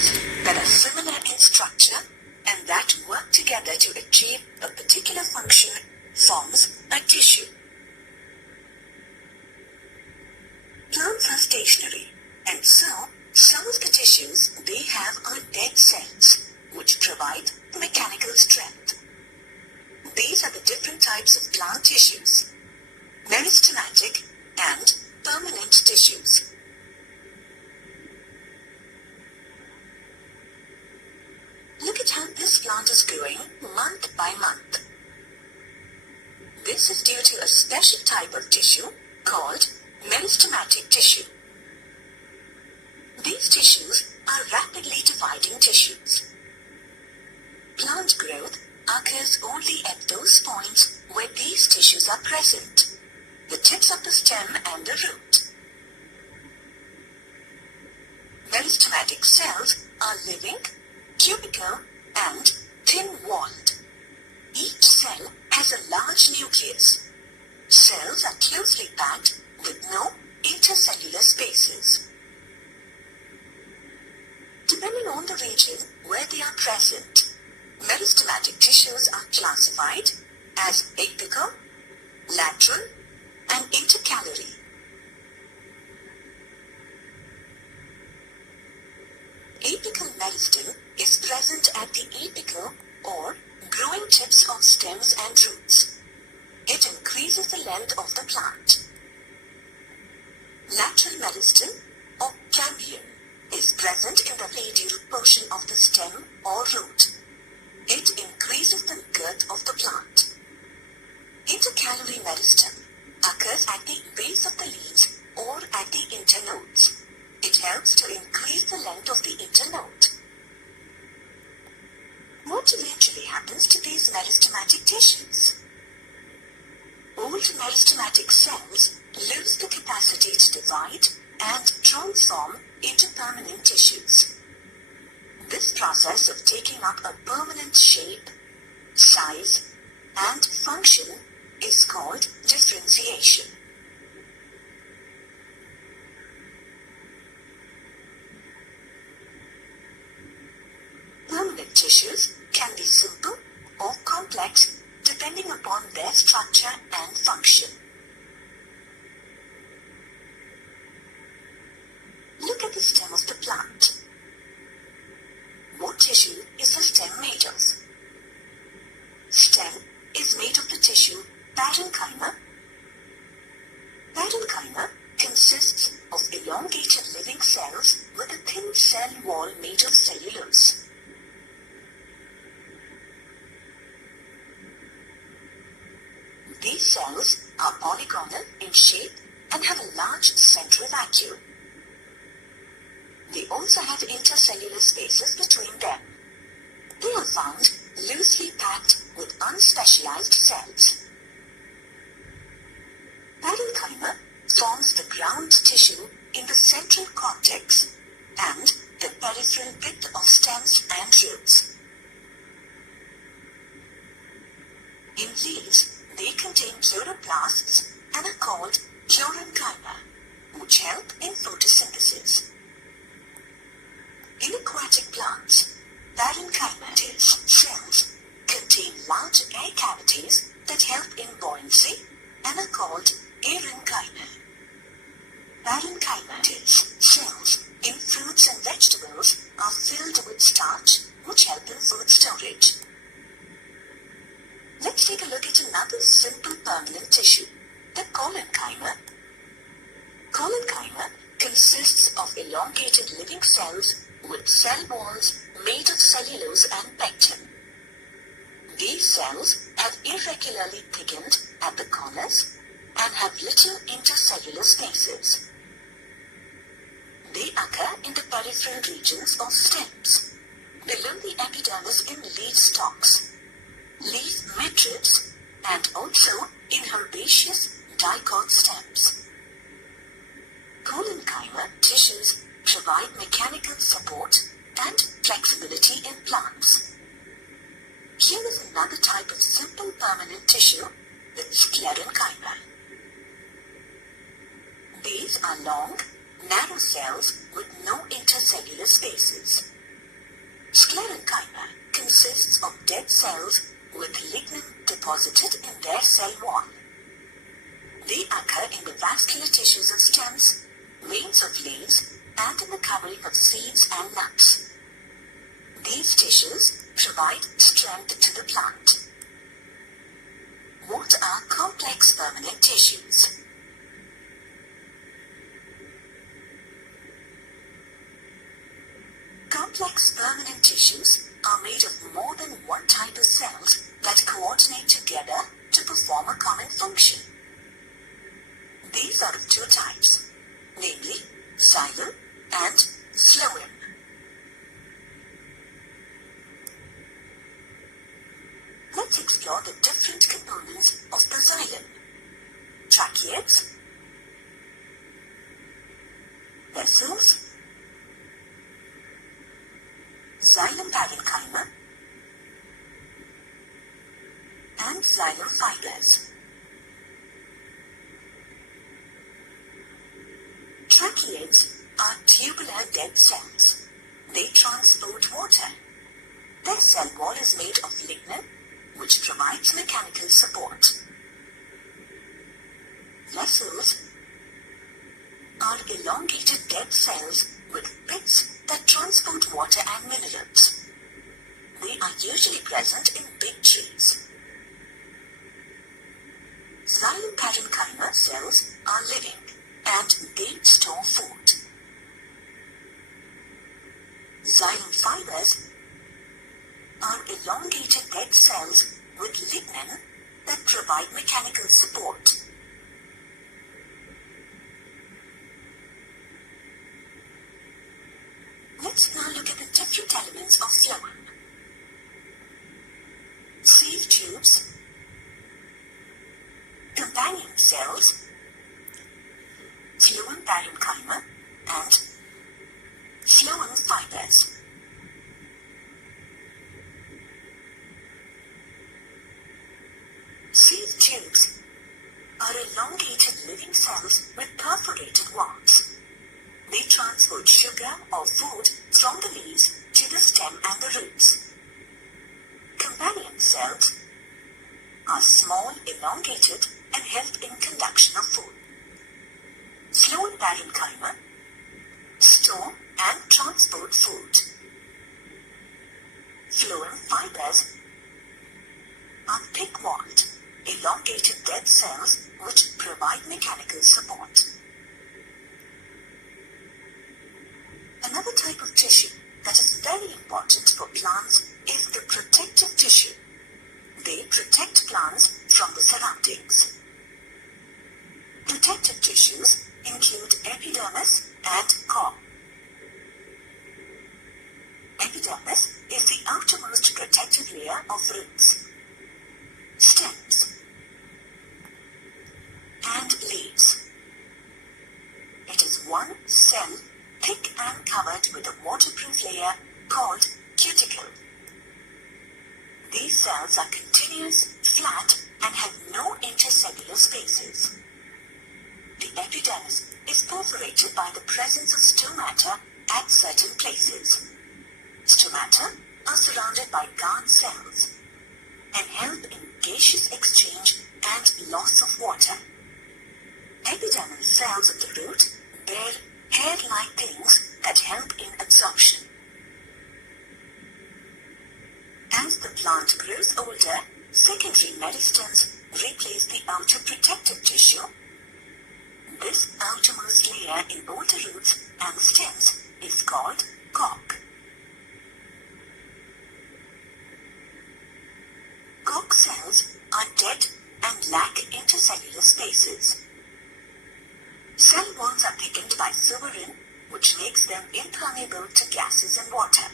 cells that are similar in structure and that work together to achieve a particular function forms a tissue. Plants are stationary, and so some of the tissues they have are dead cells, which provide mechanical strength. These are the different types of plant tissues: meristematic and permanent tissues. Look at how this plant is growing month by month. This is due to a special type of tissue called meristematic tissue. These tissues are rapidly dividing tissues. Plant growth occurs only at those points where these tissues are present, the tips of the stem and the root. Meristematic cells are living, cubical, and thin-walled. Each cell has a large nucleus. Cells are closely packed with no intercellular spaces. Depending on the region where they are present, meristematic tissues are classified as apical, lateral, and intercalary. Apical meristem is present at the apical or growing tips of stems and roots. It increases the length of the plant. Lateral meristem or cambium is present in the radial portion of the stem or root. It increases the girth of the plant. Intercalary meristem occurs at the base of the leaves or at the internodes. It helps to increase the length of the internode. What eventually happens to these meristematic tissues? Old meristematic cells lose the capacity to divide and transform into permanent tissues. This process of taking up a permanent shape, size, and function is called differentiation. Permanent tissues can be simple or complex depending upon their structure and function. Look at the stem of the plant. What tissue is the stem made of? Stem is made of the tissue parenchyma. Parenchyma consists of elongated living cells with a thin cell wall made of cellulose. These cells are polygonal in shape and have a large central vacuole. They also have intercellular spaces between them. They are found loosely packed with unspecialized cells. Parenchyma forms the ground tissue in the central cortex and the peripheral width of stems and roots. In leaves, they contain chloroplasts and are called chlorenchyma, which help in photosynthesis. In aquatic plants, parenchymatous cells contain large air cavities that help in buoyancy and are called aerenchyma. Parenchymatous cells in fruits and vegetables are filled with starch, which help in food storage. Let's take a look at another simple permanent tissue, the collenchyma. Collenchyma consists of elongated living cells with cell walls made of cellulose and pectin. These cells have irregularly thickened at the corners and have little intercellular spaces. They occur in the peripheral regions of stems, below the epidermis in leaf stalks, leaf midribs, and also in herbaceous dicot stems. Collenchyma tissues provide mechanical support and flexibility in plants. Here is another type of simple permanent tissue, the sclerenchyma. These are long, narrow cells with no intercellular spaces. dead cells with lignin deposited in their cell wall. They occur in the vascular tissues of stems, veins of leaves, and in the covering of seeds and nuts. These tissues provide strength to the plant. What are complex permanent tissues? Complex permanent tissues are made of more than one type of cells that coordinate together to perform a common function. These are of two types, namely xylem and phloem. Let's explore the different components of the xylem. Tracheids, vessels, xylem parenchyma, and xylem fibers. Tracheids are tubular dead cells. They transport water. Their cell wall is made of lignin, which provides mechanical support. Vessels are elongated dead cells with pits that transport water and minerals. They are usually present in big trees. Xylem parenchyma cells are living and they store food. Xylem fibers are elongated dead cells with lignin that provide mechanical support. Let's now look at the different elements of phloem. Sieve tubes, companion cells, phloem parenchyma, and phloem fibers. Sieve tubes are elongated living cells with perforated valves. They transport sugar or food from the leaves to the stem and the roots. Companion cells are small, elongated, and help in conduction of food. Phloem parenchyma store and transport food. Phloem fibers are thick-walled, elongated dead cells which provide mechanical support. Another type of tissue that is very important for plants is the protective tissue. They protect plants from the surroundings. Protective tissues include epidermis and corm. Epidermis is the outermost protective layer of roots, stems, and leaves. It is one cell, thick and covered with a waterproof layer called cuticle. These cells are continuous, flat, and have no intercellular spaces. The epidermis is perforated by the presence of stomata at certain places. Stomata are surrounded by guard cells and help in gaseous exchange and loss of water. Epidermal cells of the root bear hair-like things that help in absorption. As the plant grows older, secondary meristems replace the outer protective tissue. This outermost layer in both the roots and stems is called cork. Cork cells are dead and lack intercellular spaces. Cell walls are thickened by suberin, which makes them impermeable to gases and water.